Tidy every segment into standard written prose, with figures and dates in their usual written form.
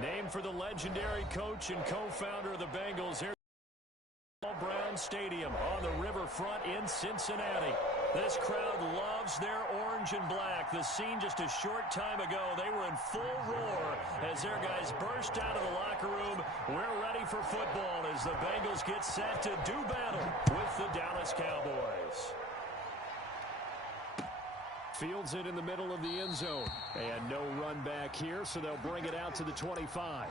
Named for the legendary coach and co-founder of the Bengals, here's Brown Stadium on the riverfront in Cincinnati. This crowd loves their orange and black. The scene just a short time ago, they were in full roar as their guys burst out of the locker room. We're ready for football as the Bengals get set to do battle with the Dallas Cowboys. Fields it in the middle of the end zone. And no run back here, so they'll bring it out to the 25.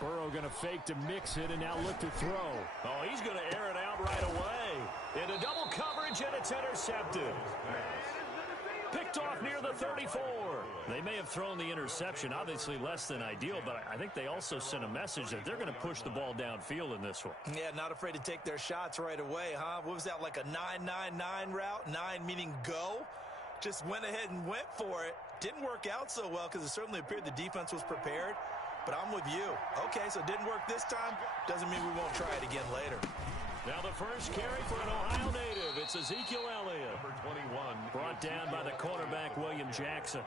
Burrow going to fake to mix it and now look to throw. Oh, he's going to air it out right away. Into double coverage, and it's intercepted. Picked off near the 34. They may have thrown the interception, obviously less than ideal, but I think they also sent a message that they're going to push the ball downfield in this one. Yeah, not afraid to take their shots right away, huh? What was that, like a 9-9-9 route? 9 meaning go? Just went ahead and went for it. Didn't work out so well because it certainly appeared the defense was prepared. But I'm with you. Okay, so it didn't work this time. Doesn't mean we won't try it again later. Now the first carry for an Ohio native. It's Ezekiel Elliott. Number 21. Brought down by the cornerback, William Jackson.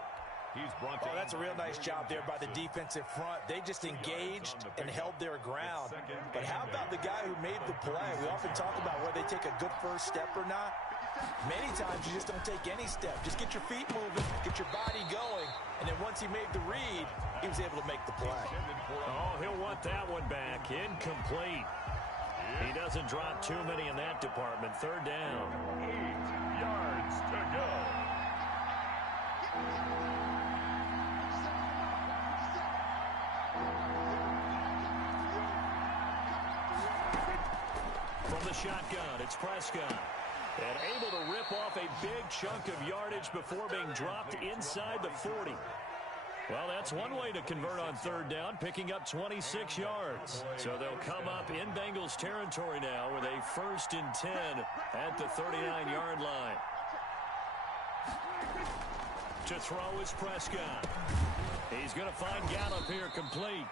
He's brought down. Oh, that's a real nice job there by the defensive front. They just engaged and held their ground. But how about the guy who made the play? We often talk about whether they take a good first step or not. Many times you just don't take any step. Just get your feet moving, get your body going, and then once he made the read, he was able to make the play. Oh, he'll want that one back. Incomplete. He doesn't drop too many in that department. Third down. 8 yards to go. From the shotgun, it's Prescott. And able to rip off a big chunk of yardage before being dropped inside the 40. Well, that's one way to convert on third down, picking up 26 yards. So they'll come up in Bengals territory now with a 1st and 10 at the 39-yard line. To throw is Prescott. He's going to find Gallup here complete.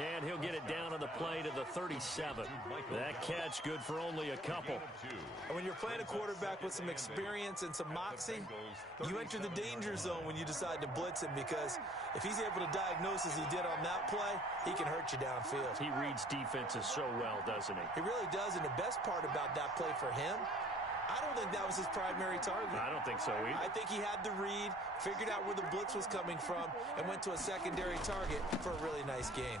And he'll get it down on the play to the 37. That catch good for only a couple. When you're playing a quarterback with some experience and some moxie, you enter the danger zone when you decide to blitz him, because if he's able to diagnose as he did on that play, he can hurt you downfield. He reads defenses so well, doesn't he? He really does, and the best part about that play for him, I don't think that was his primary target. I don't think so either. I think he had the read, figured out where the blitz was coming from, and went to a secondary target for a really nice game.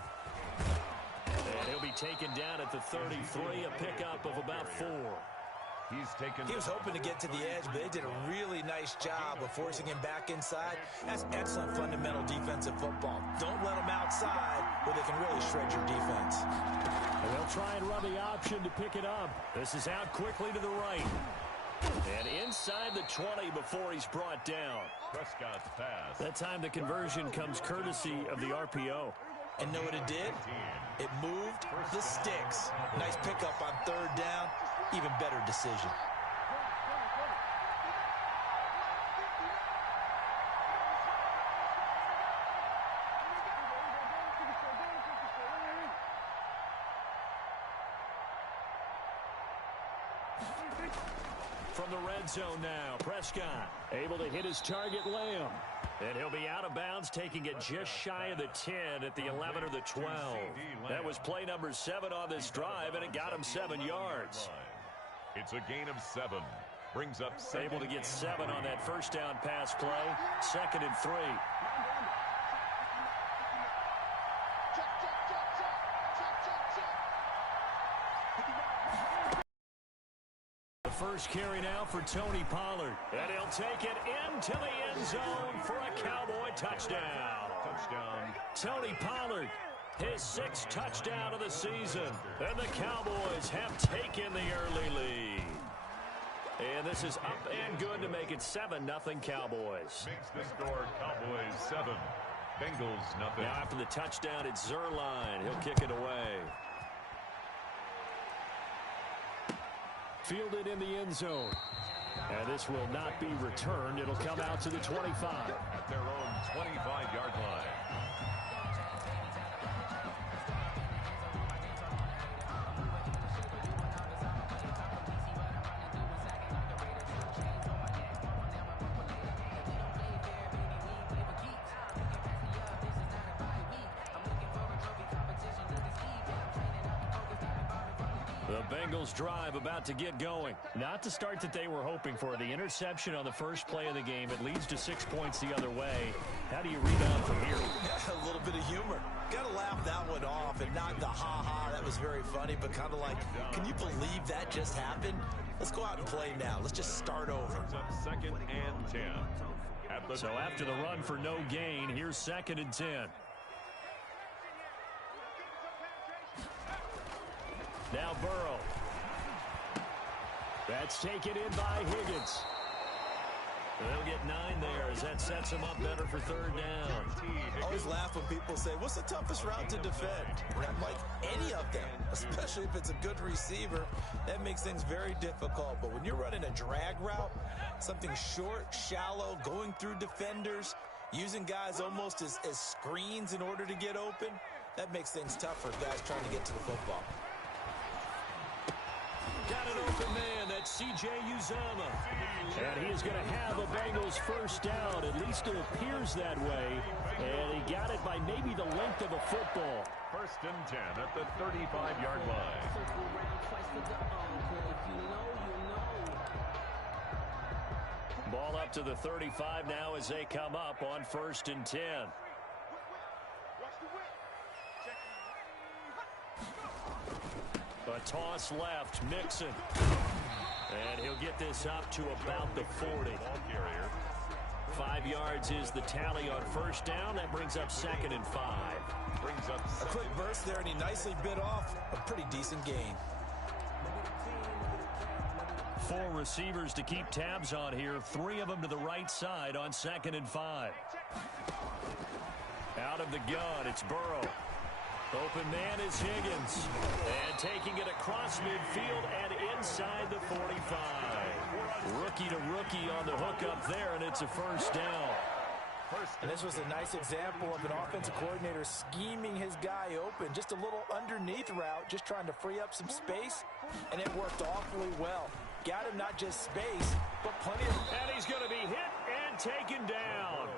And he'll be taken down at the 33, a pickup of about 4. He was hoping to get to the edge, but they did a really nice job of forcing him back inside. That's excellent fundamental defensive football. Don't let them outside where they can really shred your defense. And they'll try and run the option to pick it up. This is out quickly to the right. And inside the 20 before he's brought down. Prescott's pass. That time the conversion comes courtesy of the RPO. And know what it did? It moved the sticks. Nice pickup on third down. Even better decision. From the red zone now, Prescott able to hit his target, Lamb. And he'll be out of bounds, taking it just shy of the 10 at the 11 or the 12. That was play number 7 on this drive, and it got him 7 yards. It's a gain of 7. Brings up 7. Able to get 7 on that first down pass play. 2nd and 3. First carry now for Tony Pollard. And he'll take it into the end zone for a Cowboy touchdown. Tony Pollard, his 6th touchdown of the season. And the Cowboys have taken the early lead. And this is up and good to make it 7-0 Cowboys. Makes the score Cowboys 7. Bengals nothing. Now after the touchdown, it's Zerline. He'll kick it away. Fielded in the end zone. And this will not be returned. It'll come out to the 25. At their own 25-yard line. The Bengals drive about to get going. Not the start that they were hoping for. The interception on the first play of the game. It leads to 6 points the other way. How do you rebound from here? A little bit of humor. Got to laugh that one off and not the ha-ha. That was very funny, but kind of like, can you believe that just happened? Let's go out and play now. Let's just start over. Second and 10. So after the run for no gain, here's 2nd and 10. Now Burrow. That's taken in by Higgins. They'll get 9 there as that sets them up better for 3rd down. I always laugh when people say, what's the toughest route to defend? And I'm like, any of them, especially if it's a good receiver. That makes things very difficult. But when you're running a drag route, something short, shallow, going through defenders, using guys almost as screens in order to get open, that makes things tough for guys trying to get to the football. Got an open man. That's C.J. Uzomah. And he is going to have a Bengals first down. At least it appears that way. And he got it by maybe the length of a football. 1st and 10 at the 35-yard line. Ball up to the 35 now as they come up on 1st and 10. A toss left, Mixon. And he'll get this up to about the 40. 5 yards is the tally on 1st down. That brings up 2nd and 5. A quick burst there, and he nicely bit off a pretty decent gain. 4 receivers to keep tabs on here. 3 of them to the right side on 2nd and 5. Out of the gun, it's Burrow. Open man is Higgins. And taking it across midfield and inside the 45. Rookie to rookie on the hook up there, and it's a first down. And this was a nice example of an offensive coordinator scheming his guy open. Just a little underneath route, just trying to free up some space, and it worked awfully well. Got him not just space, but plenty of... And he's going to be hit and taken down.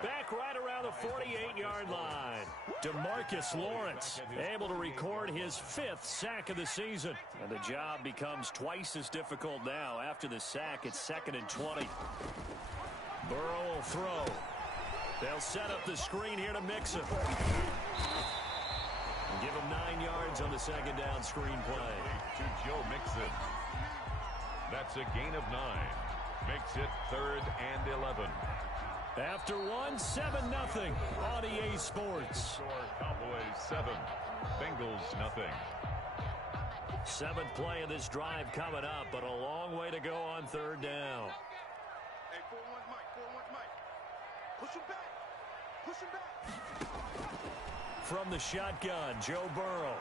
Back right around the 48-yard line. DeMarcus Lawrence able to record his 5th sack of the season. And the job becomes twice as difficult now. After the sack, it's 2nd and 20. Burrow will throw. They'll set up the screen here to Mixon. Give him 9 yards on the 2nd down screen play. To Joe Mixon. That's a gain of 9. Makes it 3rd and 11. After 1, 7-0 on EA Sports. Score Cowboys 7, Bengals nothing. 7th play of this drive coming up, but a long way to go on 3rd down. Hey, 4-1 Mike. Push him back. Push him back. From the shotgun, Joe Burrow.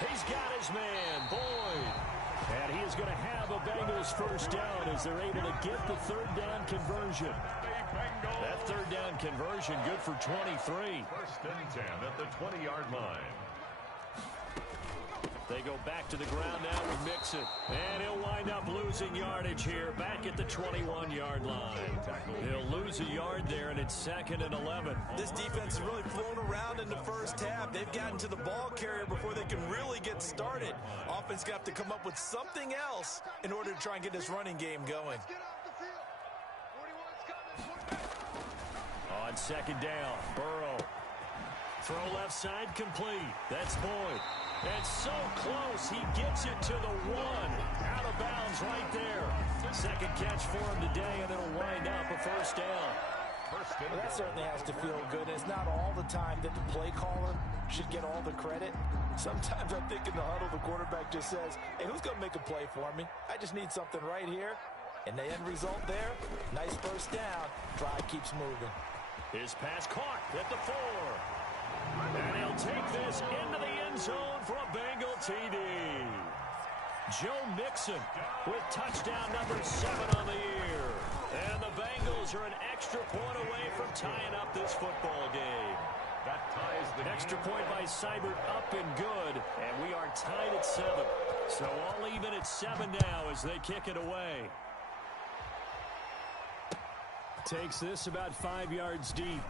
He's got his man, Boyd. And he is going to have a Bengals first down as they're able to get the 3rd down conversion. That 3rd down conversion good for 23. 1st and 10 at the 20-yard line. They go back to the ground now with Mixon. And he'll wind up losing yardage here back at the 21-yard line. He'll lose a yard there, and it's 2nd and 11. This defense has really flown around in the first half. They've gotten to the ball carrier before they can really get started. Offense got to come up with something else in order to try and get this running game going. On 2nd down, Burrow. Throw left side complete. That's Boyd. And so close, he gets it to the 1. Out of bounds right there. 2nd catch for him today, and it'll wind up a first down. Well, that certainly has to feel good. It's not all the time that the play caller should get all the credit. Sometimes I think in the huddle, the quarterback just says, hey, who's going to make a play for me? I just need something right here. And the end result there, nice first down. Drive keeps moving. His pass caught at the 4. And he'll take this into the end zone for a Bengal TD. Joe Mixon with touchdown number 7 on the year. And the Bengals are an extra point away from tying up this football game. That ties the Extra game. point by Seibert up and good. And we are tied at 7. So all even at 7 now as they kick it away. Takes this about 5 yards deep.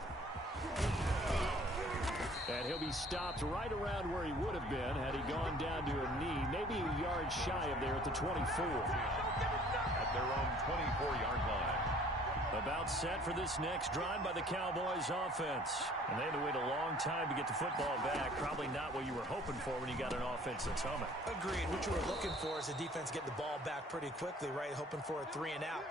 And he'll be stopped right around where he would have been had he gone down to a knee, maybe a yard shy of there at the 24. At their own 24-yard line. About set for this next drive by the Cowboys offense. And they had to wait a long time to get the football back. Probably not what you were hoping for when you got an offense that's humming. Agreed. What you were looking for is the defense getting the ball back pretty quickly, right? Hoping for a 3 and out.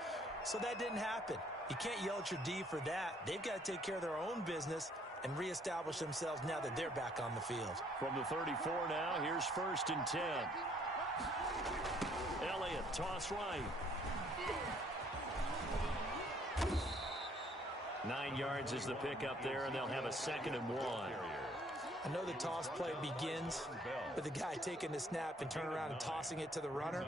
So that didn't happen. You can't yell at your D for that. They've got to take care of their own business and reestablish themselves now that they're back on the field. From the 34 now, here's 1st and 10. Elliott, toss right. 9 yards is the pickup there, and they'll have a 2nd and 1. I know the toss play begins with the guy taking the snap and turning around and tossing it to the runner.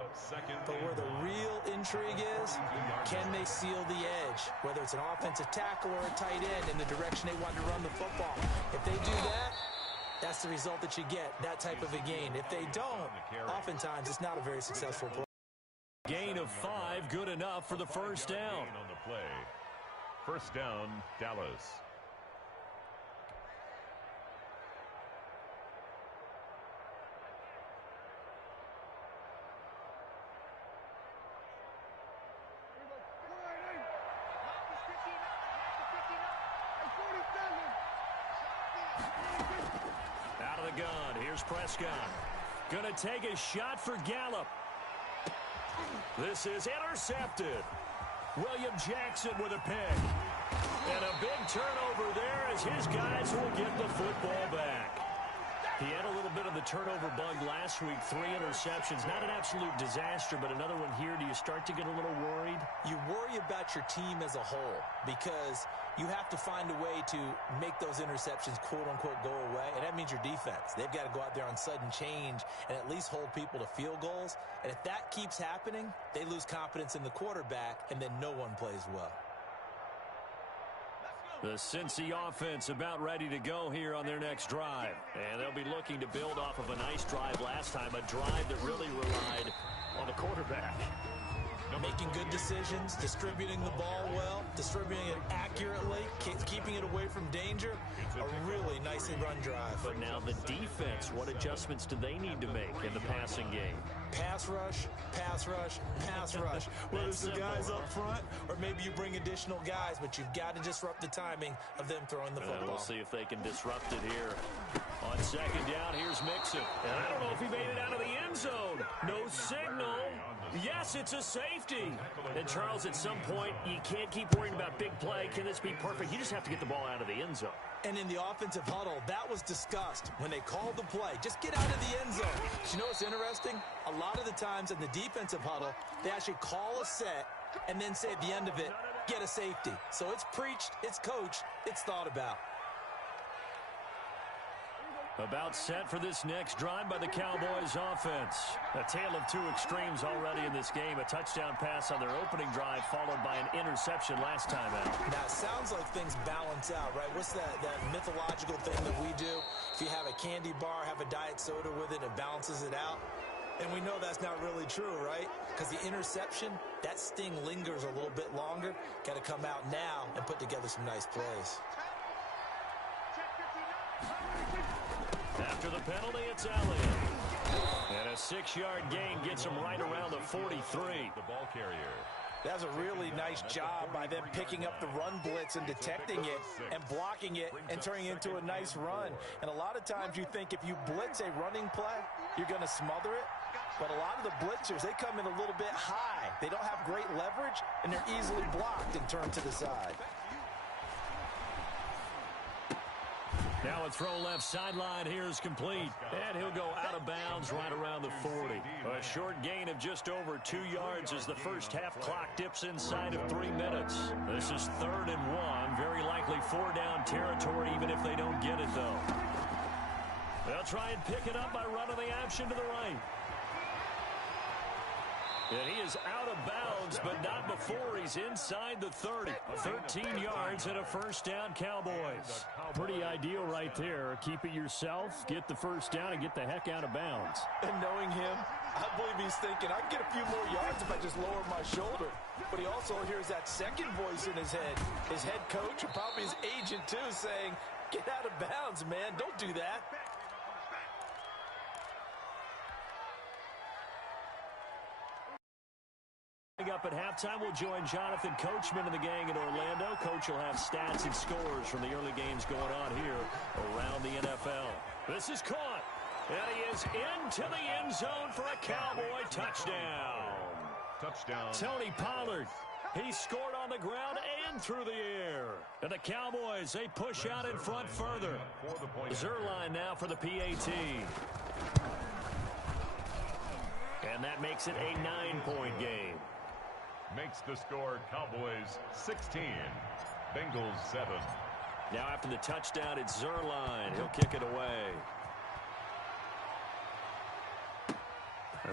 But where the real intrigue is, can they seal the edge? Whether it's an offensive tackle or a tight end in the direction they want to run the football. If they do that, that's the result that you get, that type of a gain. If they don't, oftentimes it's not a very successful play. Gain of 5, good enough for the first down. On the play. First down, Dallas. Out of the gun, here's Prescott. Gonna take a shot for Gallup. This is intercepted. William Jackson with a pick. And a big turnover there as his guys will get the football back. He had a little bit of the turnover bug last week, 3 interceptions. Not an absolute disaster, but another one here. Do you start to get a little worried? You worry about your team as a whole because you have to find a way to make those interceptions, quote-unquote, go away, and that means your defense. They've got to go out there on sudden change and at least hold people to field goals. And if that keeps happening, they lose confidence in the quarterback, and then no one plays well. The Cincy offense about ready to go here on their next drive. And they'll be looking to build off of a nice drive last time, a drive that really relied on the quarterback. Making good decisions, distributing the ball well, distributing it accurately, keeping it away from danger. A really nicely run drive. But now the defense, what adjustments do they need to make in the passing game? Pass rush, pass rush, pass rush. Whether it's the guys up front or maybe you bring additional guys, but you've got to disrupt the timing of them throwing the football. We'll see if they can disrupt it here. On 2nd down, here's Mixon. And I don't know if he made it out of the end zone. No signal. Yes, it's a safety. And Charles, at some point, you can't keep worrying about big play. Can this be perfect? You just have to get the ball out of the end zone. And in the offensive huddle, that was discussed when they called the play. Just get out of the end zone. But you know what's interesting? A lot of the times in the defensive huddle, they actually call a set and then say at the end of it, get a safety. So it's preached, it's coached, it's thought about. About set for this next drive by the Cowboys offense. A tale of 2 extremes already in this game. A touchdown pass on their opening drive followed by an interception last time out. Now, it sounds like things balance out, right? What's that mythological thing that we do? If you have a candy bar, have a diet soda with it, it balances it out. And we know that's not really true, right? Because the interception, that sting lingers a little bit longer. Got to come out now and put together some nice plays. After the penalty, it's Elliott. And a 6-yard gain gets him right around the 43. The ball carrier. That's a really nice job by them picking up the run blitz and detecting it and blocking it and turning it into a nice run. And a lot of times you think if you blitz a running play, you're going to smother it. But a lot of the blitzers, they come in a little bit high. They don't have great leverage, and they're easily blocked and turned to the side. Now a throw left sideline here is complete. And he'll go out of bounds right around the 40. A short gain of just over 2 yards as the first half clock dips inside of 3 minutes. This is 3rd and 1. Very likely 4-down territory even if they don't get it, though. They'll try and pick it up by running the option to the right. And he is out of bounds, but not before he's inside the 30. 13 yards and a first down, Cowboys. Pretty ideal right there. Keep it yourself, get the first down, and get the heck out of bounds. And knowing him, I believe he's thinking, I can get a few more yards if I just lower my shoulder. But he also hears that second voice in his head. His head coach, and probably his agent too, saying, get out of bounds, man. Don't do that. Up at halftime, we'll join Jonathan Coachman and the gang in Orlando. Coach will have stats and scores from the early games going on here around the NFL. This is caught, and he is into the end zone for a Cowboy touchdown. Touchdown. Tony Pollard, he scored on the ground and through the air. And the Cowboys, they push out in front further. Zerline now for the PAT. And that makes it a 9-point game. Makes the score Cowboys 16, Bengals 7. Now after the touchdown, it's Zerline. He'll kick it away.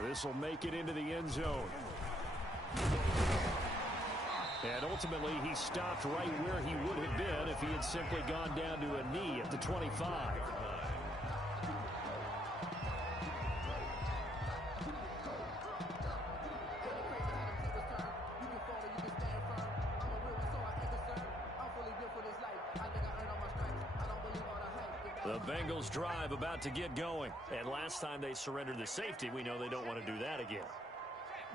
This will make it into the end zone. And ultimately, he stopped right where he would have been if he had simply gone down to a knee at the 25. The Bengals drive about to get going. And last time they surrendered the safety, we know they don't want to do that again.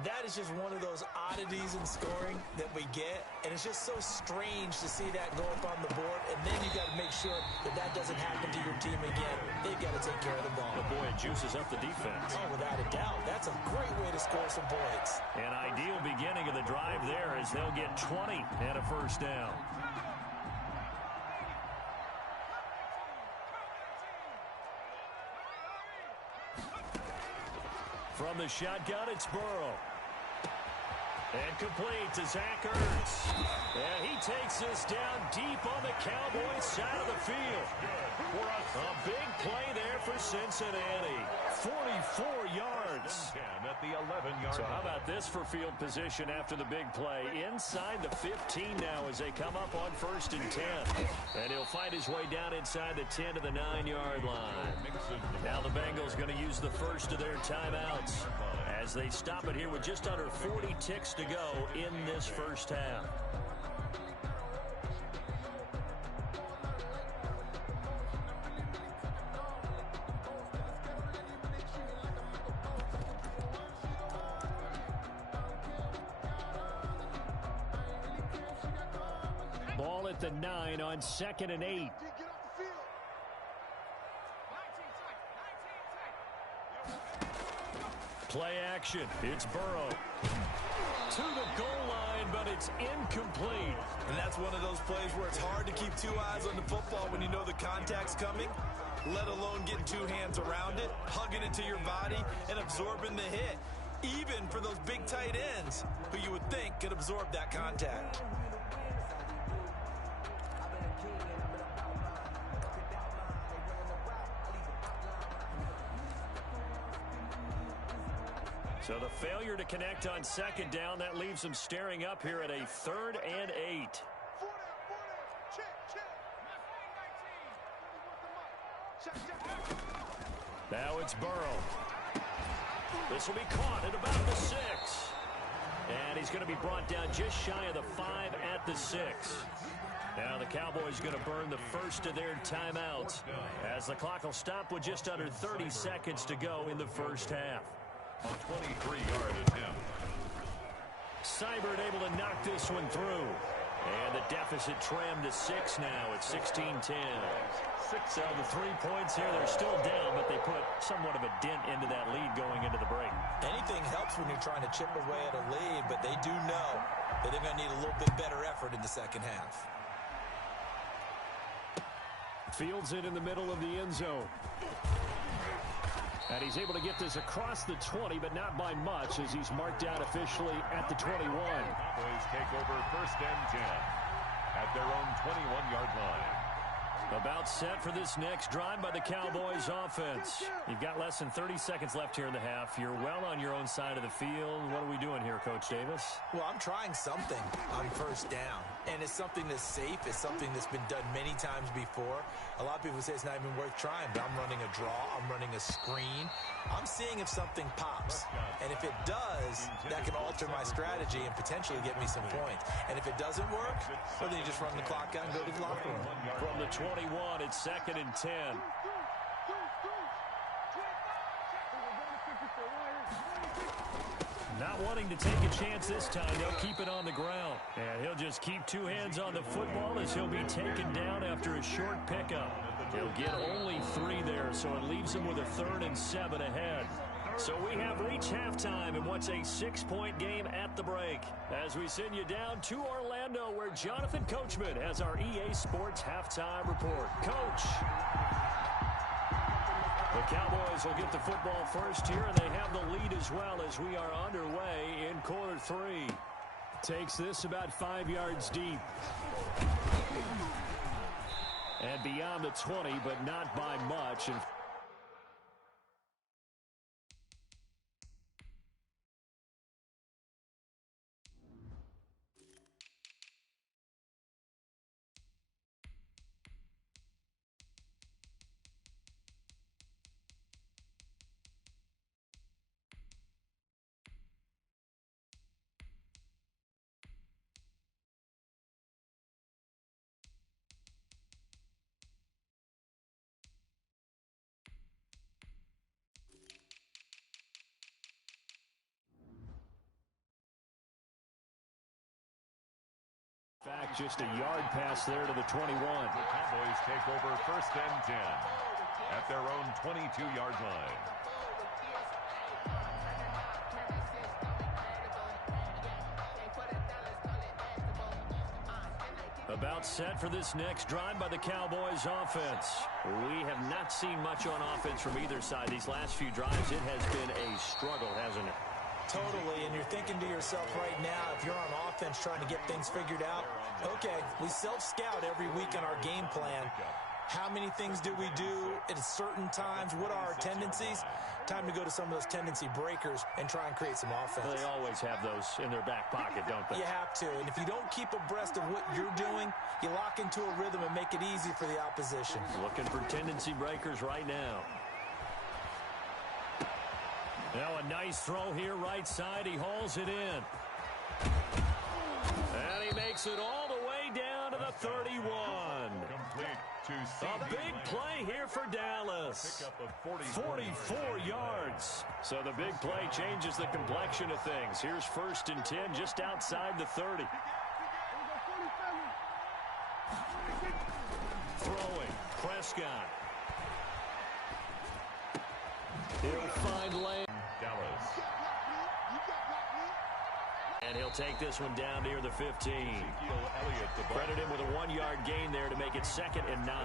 That is just one of those oddities in scoring that we get. And it's just so strange to see that go up on the board. And then you got to make sure that that doesn't happen to your team again. They've got to take care of the ball. The boy juices up the defense. Oh, without a doubt. That's a great way to score some points. An ideal beginning of the drive there as they'll get 20 and a first down. From the shotgun, it's Burrow. And complete to Zach Ertz. And he takes this down deep on the Cowboys side of the field. A big play there for Cincinnati. 44 yards. At the 11-yard So how about this for field position after the big play? Inside the 15 now as they come up on 1st and 10. And he'll find his way down inside the 10 to the 9-yard line. Now the Bengals going to use the first of their timeouts as they stop it here with just under 40 ticks to go in this first half. Ball at the 9 on 2nd and 8. Play action. It's Burrow. To the goal line, but it's incomplete. And that's one of those plays where it's hard to keep two eyes on the football when you know the contact's coming, let alone getting two hands around it, hugging it to your body, and absorbing the hit. Even for those big tight ends who you would think could absorb that contact. So the failure to connect on 2nd down, that leaves them staring up here at a 3rd and 8. Now it's Burrow. This will be caught at about the 6. And he's going to be brought down just shy of the 5 at the 6. Now the Cowboys going to burn the first of their timeouts as the clock will stop with just under 30 seconds to go in the first half. A 23-yard attempt. Seibert able to knock this one through. And the deficit trimmed to 6 now at 16-10. So the 3 points here, they're still down, but they put somewhat of a dent into that lead going into the break. Anything helps when you're trying to chip away at a lead, but they do know that they're going to need a little bit better effort in the second half. Fields it in the middle of the end zone. And he's able to get this across the 20, but not by much as he's marked out officially at the 21. Cowboys take over 1st and 10 at their own 21-yard line. About set for this next drive by the Cowboys offense. You've got less than 30 seconds left here in the half. You're well on your own side of the field. What are we doing here, Coach Davis? Well, I'm trying something on first down, and it's something that's safe. It's something that's been done many times before. A lot of people say it's not even worth trying, but I'm running a draw. I'm running a screen. I'm seeing if something pops, and if it does, that can alter my strategy and potentially get me some points. And if it doesn't work, well, then you just run the clock out and go to the locker room. From the 21, it's 2nd and 10. Not wanting to take a chance this time, they'll keep it on the ground. And he'll just keep two hands on the football as he'll be taken down after a short pickup. He'll get only 3 there, so it leaves him with a 3rd and 7 ahead. So we have reached halftime in what's a 6-point game at the break. As we send you down to Orlando, where Jonathan Coachman has our EA Sports halftime report. Coach. The Cowboys will get the football first here, and they have the lead as well as we are underway in quarter 3. Takes this about 5 yards deep. And beyond the 20, but not by much. And back just a yard pass there to the 21. The Cowboys take over 1st and 10 at their own 22-yard line. About set for this next drive by the Cowboys offense. We have not seen much on offense from either side. These last few drives, it has been a struggle, hasn't it? Totally, and you're thinking to yourself right now, if you're on offense trying to get things figured out, okay, we self-scout every week in our game plan. How many things do we do at certain times? What are our tendencies? Time to go to some of those tendency breakers and try and create some offense. They always have those in their back pocket, don't they? You have to, and if you don't keep abreast of what you're doing, you lock into a rhythm and make it easy for the opposition. Looking for tendency breakers right now. Now a nice throw here right side. He hauls it in. And he makes it all the way down to the 31. Complete to A big play here for Dallas. 44 yards. So the big play changes the complexion of things. Here's 1st and 10 just outside the 30. Throwing. Prescott. He'll find lane. Dallas. And he'll take this one down near the 15. Credit him with a 1-yard gain there to make it 2nd and 9.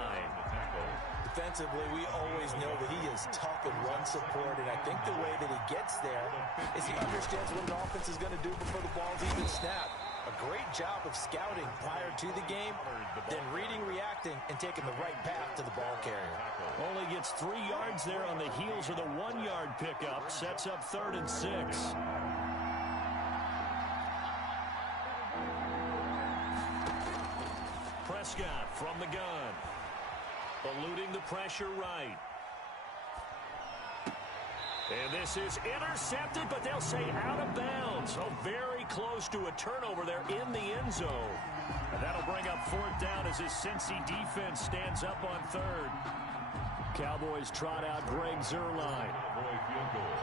Defensively, we always know that he is tough in run support, and I think the way that he gets there is he understands what an offense is going to do before the ball's even snapped. A great job of scouting prior to the game, then reading, reacting, and taking the right path to the ball carrier. Only gets 3 yards there on the heels of the 1-yard pickup. Sets up 3rd and 6. Prescott from the gun. Eluding the pressure right. And this is intercepted, but they'll say out of bounds. Oh, very close to a turnover there in the end zone. And that'll bring up 4th down as his Cincy defense stands up on 3rd. Cowboys trot out Greg Zuerlein. Cowboy field goal.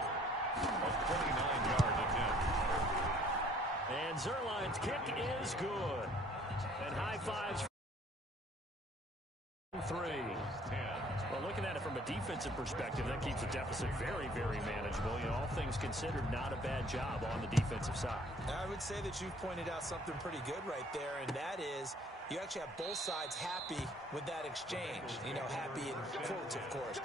A 29-yard attempt. And Zuerlein's kick is good. And high fives. 3. 10. Well, looking at it from a defensive perspective, that keeps the deficit very, very manageable. You know, all things considered, not a bad job on the defensive side. I would say that you've pointed out something pretty good right there, and that is you actually have both sides happy with that exchange. You know, happy in quotes, of course.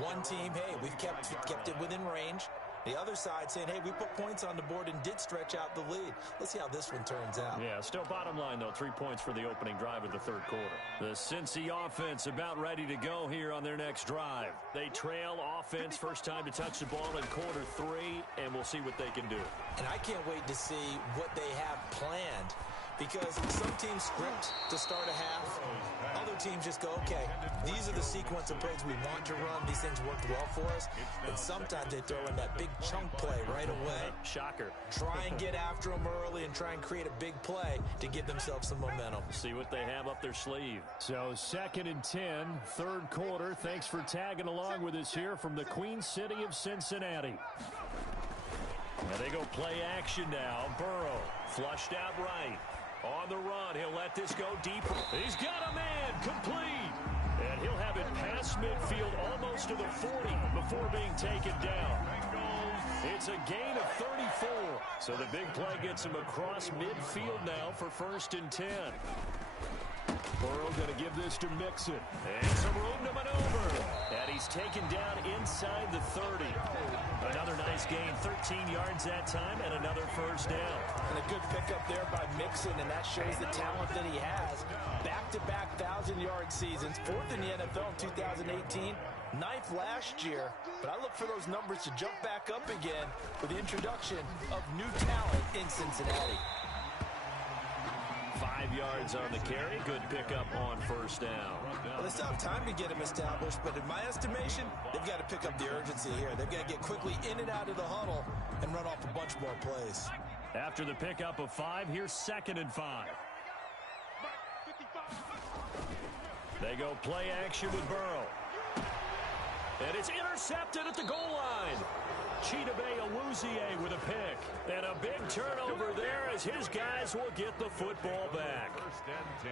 One team, hey, we've kept it within range. The other side saying, hey, we put points on the board and did stretch out the lead. Let's see how this one turns out. Yeah, still bottom line, though, 3 points for the opening drive of the third quarter. The Cincy offense about ready to go here on their next drive. They trail offense, first time to touch the ball in quarter 3, and we'll see what they can do. And I can't wait to see what they have planned, because some teams script to start a half. Other teams just go, okay, these are the sequence of plays we want to run. These things worked well for us. And sometimes they throw in that big chunk play right away. Shocker. Try and get after them early and try and create a big play to give themselves some momentum. See what they have up their sleeve. So 2nd and 10, third quarter. Thanks for tagging along with us here from the Queen City of Cincinnati. And they go play action now. Burrow flushed out right. On the run, he'll let this go deeper. He's got a man, complete. And he'll have it past midfield almost to the 40 before being taken down. It's a gain of 34. So the big play gets him across midfield now for 1st and 10. Burrow going to give this to Mixon. And some room to maneuver. And he's taken down inside the 30. Another nice gain, 13 yards that time, and another first down. And a good pickup there by Mixon, and that shows the talent that he has. Back-to-back 1,000-yard seasons, 4th in the NFL in 2018, 9th last year. But I look for those numbers to jump back up again with the introduction of new talent in Cincinnati. 5 yards on the carry. Good pickup on first down. Well, they still have time to get him established, but in my estimation, they've got to pick up the urgency here. They've got to get quickly in and out of the huddle and run off a bunch more plays. After the pickup of 5, here's 2nd and 5. They go play action with Burrow. And it's intercepted at the goal line. Chidobe Awuzie with a pick. And a big turnover there as his guys will get the football back.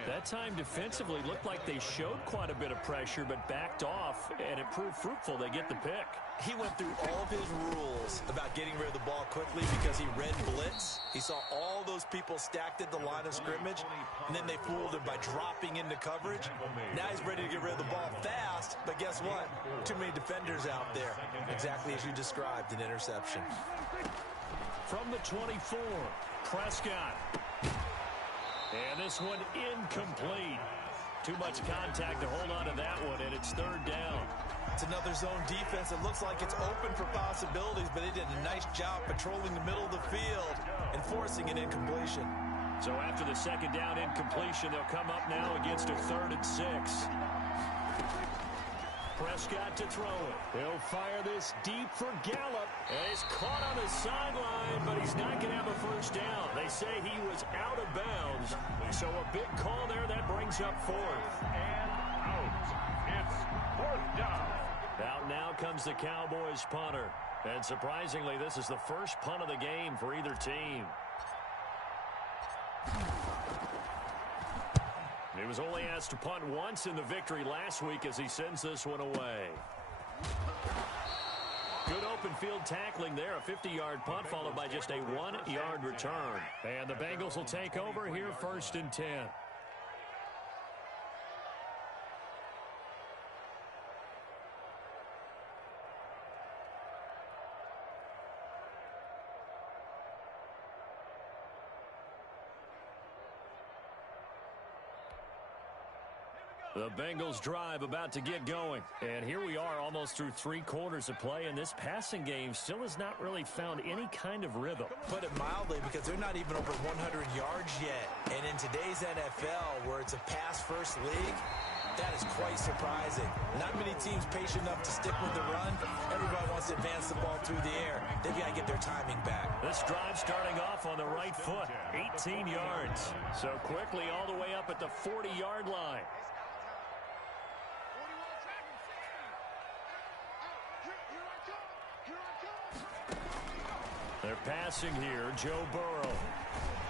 That time defensively looked like they showed quite a bit of pressure but backed off, and it proved fruitful. They get the pick. He went through all of his rules about getting rid of the ball quickly because he read blitz. He saw all those people stacked at the line of scrimmage, and then they fooled him by dropping into coverage. Now he's ready to get rid of the ball fast, but guess what? Too many defenders out there. Exactly as you described, an interception. From the 24, Prescott. And this one incomplete. Too much contact to hold on to that one, and it's 3rd down. It's another zone defense. It looks like it's open for possibilities, but they did a nice job patrolling the middle of the field and forcing an incompletion. So after the 2nd down incompletion, they'll come up now against a 3rd and 6. Prescott to throw it. He'll fire this deep for Gallup. And he's caught on the sideline, but he's not going to have a first down. They say he was out of bounds. So a big call there that brings up 4th. And out. It's 4th down. Out now comes the Cowboys punter. And surprisingly, this is the first punt of the game for either team. He was only asked to punt once in the victory last week as he sends this one away. Good open field tackling there. A 50-yard punt followed by just a 1-yard return. And the Bengals will take over here 1st and 10. The Bengals drive about to get going. And here we are almost through 3 quarters of play, and this passing game still has not really found any kind of rhythm. Put it mildly, because they're not even over 100 yards yet. And in today's NFL, where it's a pass-first league, that is quite surprising. Not many teams patient enough to stick with the run. Everybody wants to advance the ball through the air. They've got to get their timing back. This drive starting off on the right foot, 18 yards. So quickly all the way up at the 40-yard line. They're passing here, Joe Burrow.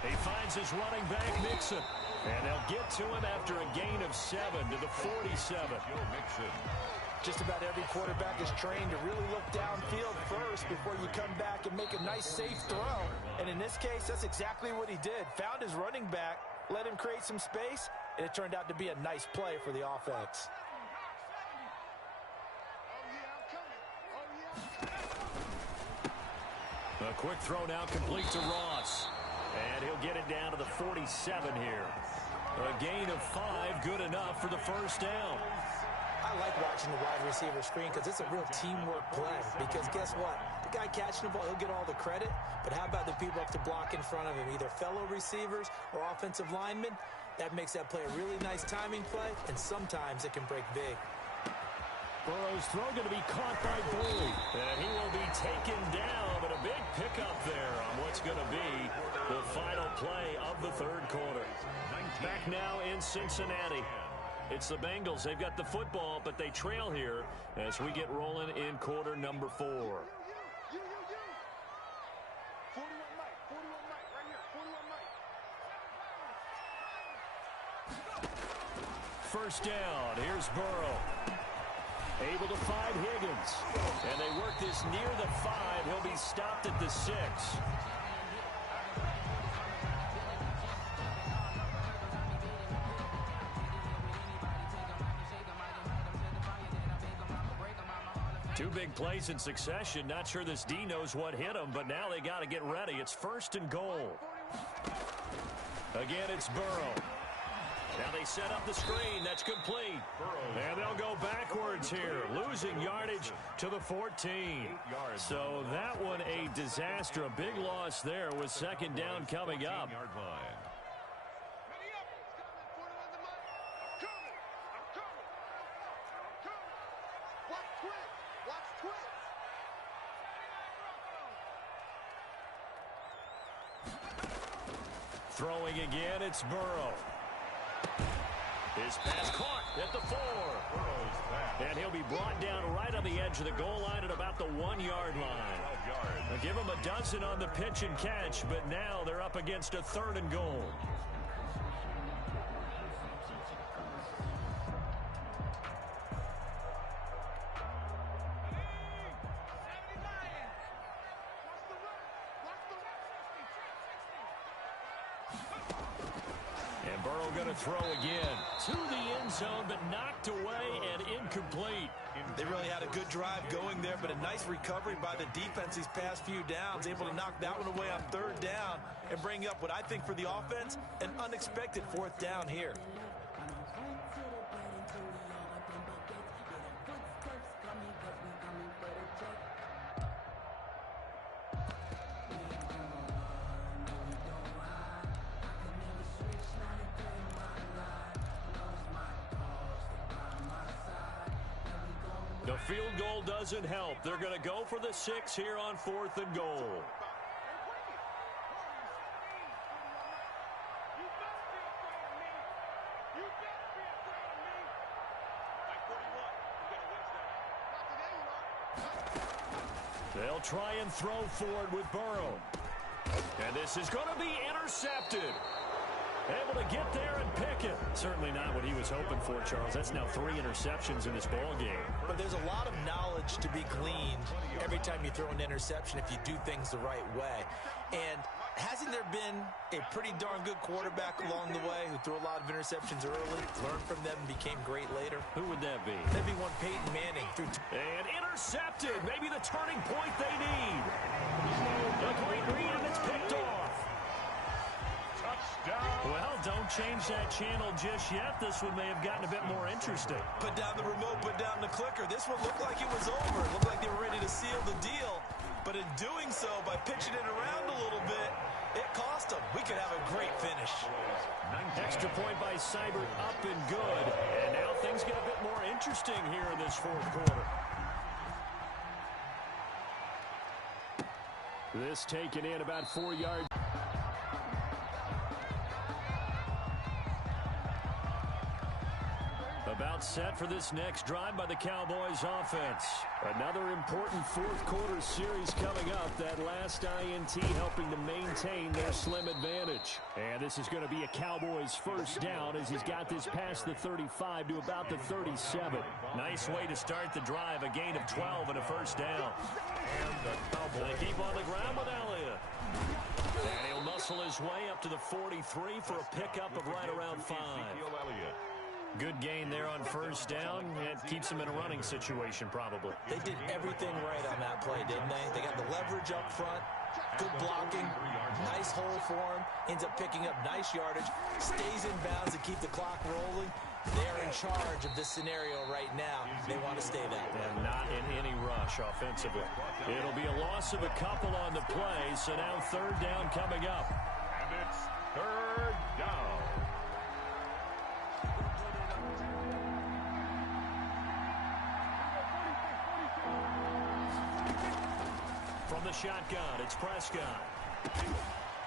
He finds his running back, Mixon. And they'll get to him after a gain of 7 to the 47. Just about every quarterback is trained to really look downfield first before you come back and make a nice, safe throw. And in this case, that's exactly what he did. Found his running back, let him create some space, and it turned out to be a nice play for the offense. A quick throw now complete to Ross. And he'll get it down to the 47 here. A gain of 5, good enough for the first down. I like watching the wide receiver screen because it's a real teamwork play. Because guess what? The guy catching the ball, he'll get all the credit. But how about the people up to block in front of him, either fellow receivers or offensive linemen? That makes that play a really nice timing play, and sometimes it can break big. Burrow's throw going to be caught by Boyd. And he will be taken down, but a big pickup there on what's going to be the final play of the third quarter. Back now in Cincinnati. It's the Bengals. They've got the football, but they trail here as we get rolling in quarter number 4. 41 Mike, 41 Mike, right here, 41 Mike. First down. Here's Burrow. Able to find Higgins. And they work this near the 5. He'll be stopped at the 6. Two big plays in succession. Not sure this D knows what hit him, but now they got to get ready. It's first and goal. Again, it's Burrow. Now they set up the screen. That's complete. And they'll go backwards here, losing yardage to the 14. So that one a disaster. A big loss there with second down coming up. Throwing again, it's Burrow. His pass caught at the 4. And he'll be brought down right on the edge of the goal line at about the 1-yard line. They'll give him a dozen on the pitch and catch, but now they're up against a 3rd and goal. And Burrow going to throw again to the end zone, but knocked away and incomplete. They really had a good drive going there, but a nice recovery by the defense these past few downs, able to knock that one away on 3rd down and bring up what I think for the offense, an unexpected 4th down here. The field goal doesn't help. They're going to go for the 6 here on 4th and goal. They'll try and throw forward with Burrow. And this is going to be intercepted. Able to get there and pick it. Certainly not what he was hoping for, Charles. That's now 3 interceptions in this ball game. But there's a lot of knowledge to be gleaned every time you throw an interception if you do things the right way. And hasn't there been a pretty darn good quarterback along the way who threw a lot of interceptions early, learned from them, and became great later? Who would that be? That'd be one Peyton Manning. And intercepted. Maybe the turning point they need. A great read, and it's picked off. Well, don't change that channel just yet. This one may have gotten a bit more interesting. Put down the remote, put down the clicker. This one looked like it was over. It looked like they were ready to seal the deal. But in doing so, by pitching it around a little bit, it cost them. We could have a great finish. Extra point by Seibert, up and good. And now things get a bit more interesting here in this 4th quarter. This taken in about 4 yards. About set for this next drive by the Cowboys offense. Another important 4th quarter series coming up. That last INT helping to maintain their slim advantage. And this is going to be a Cowboys first down as he's got this past the 35 to about the 37. Nice way to start the drive. A gain of 12 and a first down. They keep on the ground with Elliott. And he'll muscle his way up to the 43 for a pickup of right around 5. Good gain there on first down. It keeps them in a running situation, probably. They did everything right on that play, didn't they? They got the leverage up front. Good blocking, nice hole for him, ends up picking up nice yardage, stays in bounds to keep the clock rolling. They're in charge of this scenario right now. They want to stay that way. And not in any rush offensively. It'll be a loss of a couple on the play, so now third down coming up. And it's third down. From the shotgun, it's Prescott.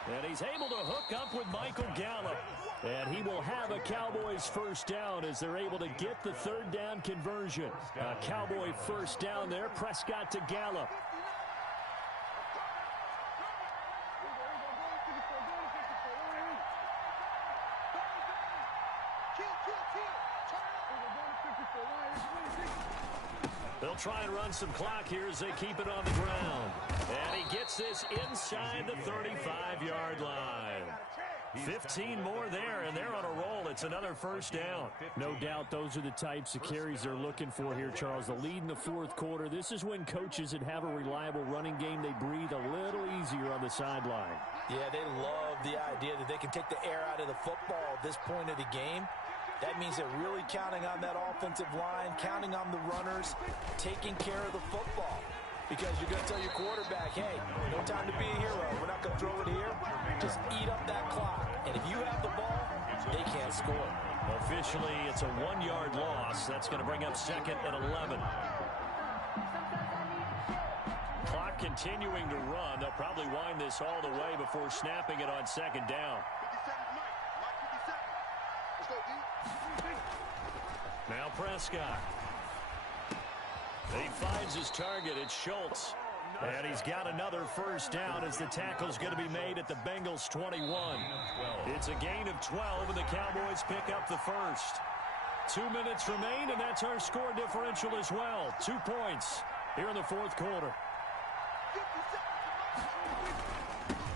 And he's able to hook up with Michael Gallup. And he will have a Cowboys first down as they're able to get the third down conversion. A Cowboy first down there, Prescott to Gallup. They'll try and run some clock here as they keep it on the ground. And he gets this inside the 35-yard line. 15 more there, and they're on a roll. It's another first down. No doubt those are the types of carries they're looking for here, Charles. The lead in the fourth quarter. This is when coaches that have a reliable running game, they breathe a little easier on the sideline. Yeah, they love the idea that they can take the air out of the football at this point of the game. That means they're really counting on that offensive line, counting on the runners, taking care of the football. Because you're going to tell your quarterback, hey, no time to be a hero. We're not going to throw it here. Just eat up that clock. And if you have the ball, they can't score. Officially, it's a 1-yard loss. That's going to bring up second and 11. Clock continuing to run. They'll probably wind this all the way before snapping it on second down. Now Prescott. He finds his target. It's Schultz. And he's got another first down as the tackle's going to be made at the Bengals 21. It's a gain of 12, and the Cowboys pick up the first. 2 minutes remain, and that's our score differential as well. 2 points here in the fourth quarter.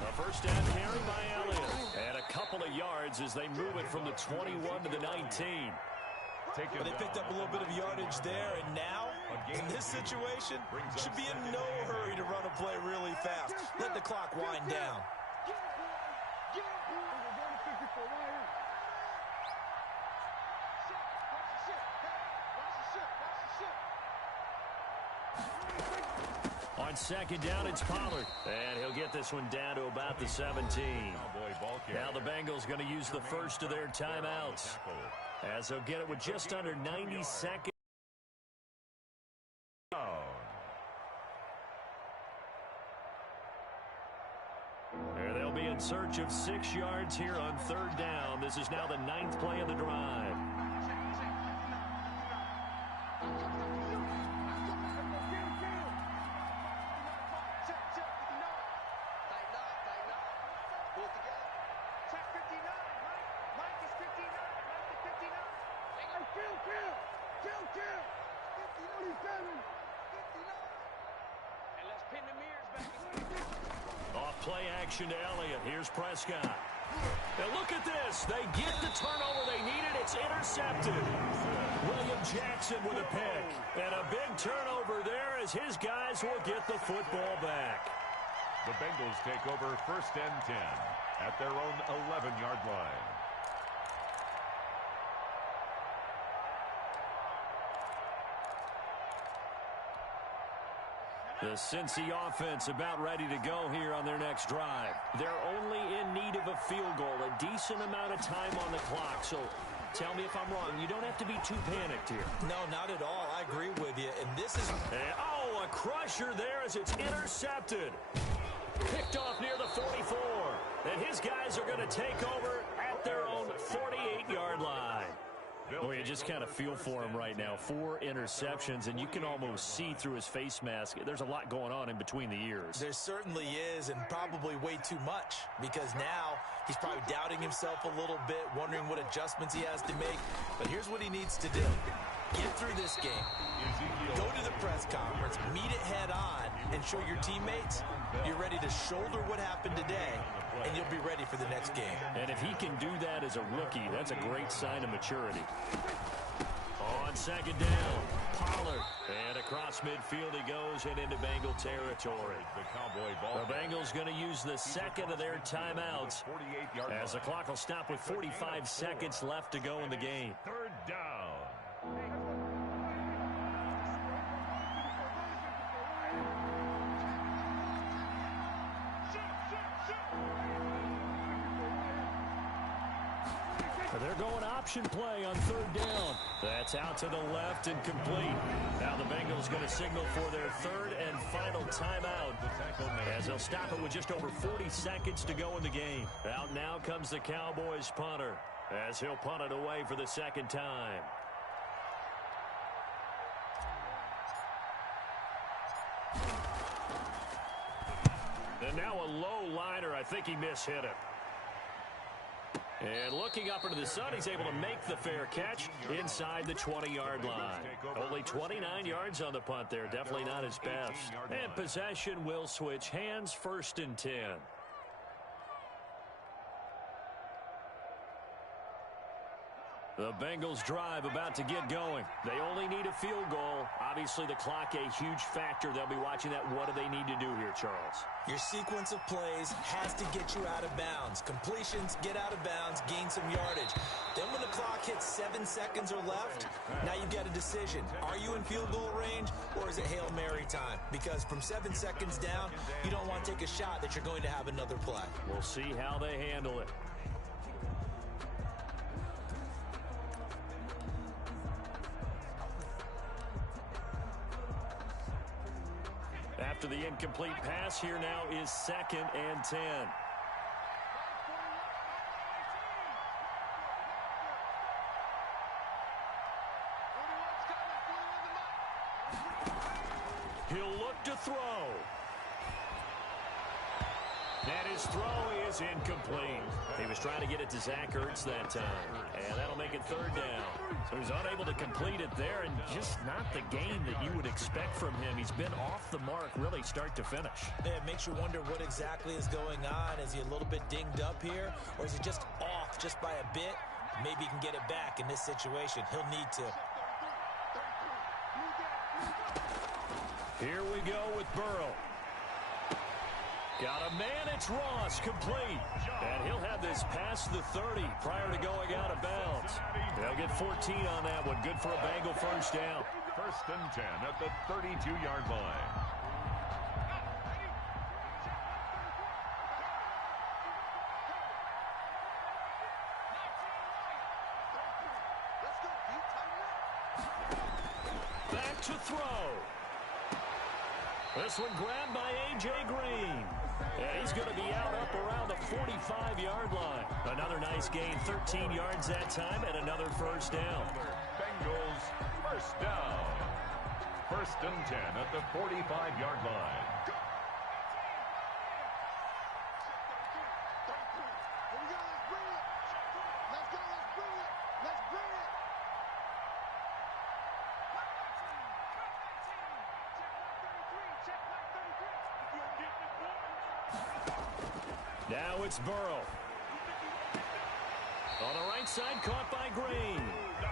A first down carry by Elliott. And a couple of yards as they move it from the 21 to the 19. Well, they picked up a little bit of yardage there, and now, in this situation, should be in no hurry to run a play really fast. Let the clock wind down. On second down, it's Pollard. And he'll get this one down to about the 17. Now the Bengals going to use the first of their timeouts, as they'll get it with just under 90 seconds. And they'll be in search of 6 yards here on third down. This is now the 9th play of the drive. Play action to Elliott. Here's Prescott. Now look at this. They get the turnover they needed. It's intercepted. William Jackson with a pick. And a big turnover there as his guys will get the football back. The Bengals take over first and 10 at their own 11-yard line. The Cincy offense about ready to go here on their next drive. They're only in need of a field goal, a decent amount of time on the clock. So tell me if I'm wrong. You don't have to be too panicked here. No, not at all. I agree with you. And this is... a crusher there as it's intercepted. Picked off near the 44. And his guys are going to take over at their own 48-yard line. Boy, you just kind of feel for him right now. 4 interceptions, and you can almost see through his face mask. There's a lot going on in between the ears. There certainly is, and probably way too much, because now he's probably doubting himself a little bit, wondering what adjustments he has to make. But here's what he needs to do. Get through this game. Go to the press conference, meet it head on, and show your teammates you're ready to shoulder what happened today, and you'll be ready for the next game. And if he can do that as a rookie, that's a great sign of maturity. On second down, Pollard. And across midfield he goes and into Bengal territory. The Bengals going to use the second of their timeouts as the clock will stop with 45 seconds left to go in the game. Third down. They're going option play on third down. That's out to the left and complete. Now the Bengals going to signal for their third and final timeout as they'll stop it with just over 40 seconds to go in the game. Out now comes the Cowboys punter as he'll punt it away for the second time. And now a low liner. I think he mishit it. And looking up into the sun, he's able to make the fair catch inside the 20-yard line. Only 29 yards on the punt there. Definitely not his best. And possession will switch hands, 1st and 10. The Bengals drive about to get going. They only need a field goal. Obviously, the clock a huge factor. They'll be watching that. What do they need to do here, Charles? Your sequence of plays has to get you out of bounds. Completions, get out of bounds, gain some yardage. Then when the clock hits 7 seconds or left, now you've got a decision. Are you in field goal range or is it Hail Mary time? Because from 7 seconds down, you don't want to take a shot that you're going to have another play. We'll see how they handle it. After the incomplete pass, here now is 2nd and 10. He'll look to throw. And his throw is incomplete. He was trying to get it to Zach Ertz that time. And that'll make it 3rd down. So he's unable to complete it there, and just not the game that you would expect from him. He's been off the mark really start to finish. Yeah, it makes you wonder what exactly is going on. Is he a little bit dinged up here, or is he just off just by a bit? Maybe he can get it back in this situation. He'll need to. Here we go with Burrow. Got a man, it's Ross, complete. And he'll have this past the 30 prior to going out of bounds. They'll get 14 on that one. Good for a Bengal 1st down. 1st and 10 at the 32-yard line. Back to throw. This one grabbed by A.J. Green. And he's going to be out up around the 45-yard line. Another nice gain, 13 yards that time, and another 1st down. Bengals 1st down. 1st and 10 at the 45-yard line. Now it's Burrow. On the right side, caught by Green.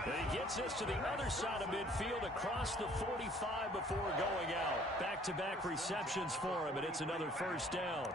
And he gets this to the other side of midfield across the 45 before going out. Back-to-back receptions for him, and it's another 1st down.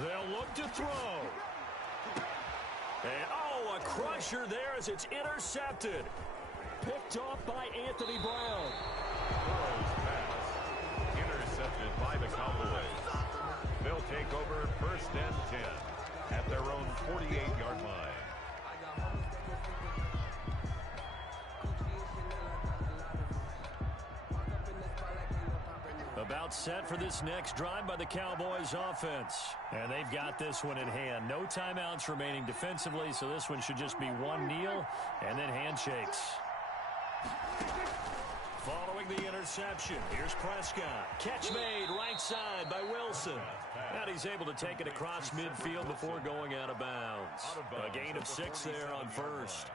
They'll look to throw. And, oh, a crusher there as it's intercepted. Picked off by Anthony Brown. Burrow's pass intercepted by the Cowboys. They'll take over 1st and 10 at their own 48-yard line. About about set for this next drive by the Cowboys offense. And they've got this one in hand. No timeouts remaining defensively, so this one should just be one kneel and then handshakes. Following the interception, here's Prescott. Catch made right side by Wilson. And he's able to take it across midfield before going out of bounds. A gain of 6 there on first.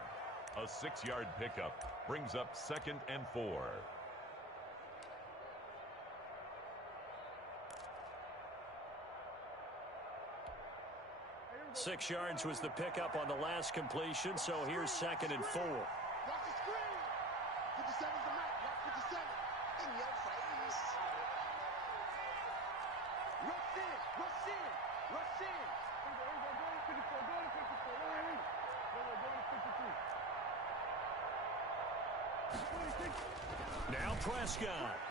A 6-yard pickup brings up 2nd and 4. 6 yards was the pickup on the last completion, so here's 2nd and 4. Watch the screen. 57's the mark. Watch 57. In your face. Rush in. Rush in. Rush in. Go to 54. Go to 54. Go ahead. Go to 53. Now Prescott.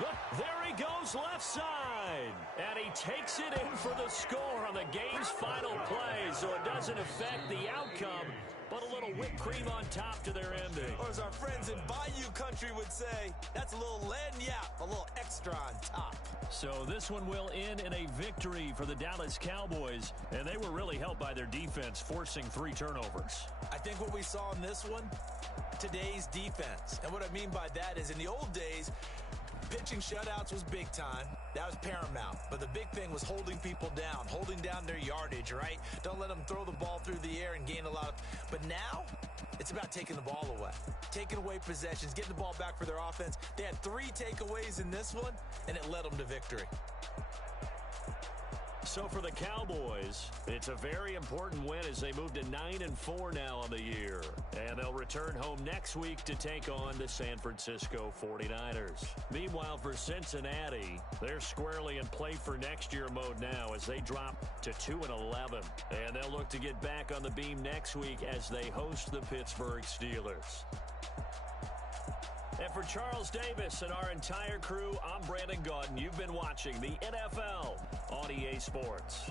Look, there he goes left side. And he takes it in for the score on the game's final play. So it doesn't affect the outcome, but a little whipped cream on top to their ending. Or as our friends in Bayou Country would say, that's a little lagniappe, a little extra on top. So this one will end in a victory for the Dallas Cowboys. And they were really helped by their defense, forcing 3 turnovers. I think what we saw in this one, today's defense. And what I mean by that is in the old days, pitching shutouts was big time. That was paramount. But the big thing was holding people down, holding down their yardage, right? Don't let them throw the ball through the air and gain a lot of... But now, it's about taking the ball away. Taking away possessions, getting the ball back for their offense. They had 3 takeaways in this one, and it led them to victory. So for the Cowboys, it's a very important win as they move to 9-4 now on the year. And they'll return home next week to take on the San Francisco 49ers. Meanwhile, for Cincinnati, they're squarely in play for next year mode now as they drop to 2-11. And they'll look to get back on the beam next week as they host the Pittsburgh Steelers. And for Charles Davis and our entire crew, I'm Brandon Gaudin. You've been watching the NFL on EA Sports.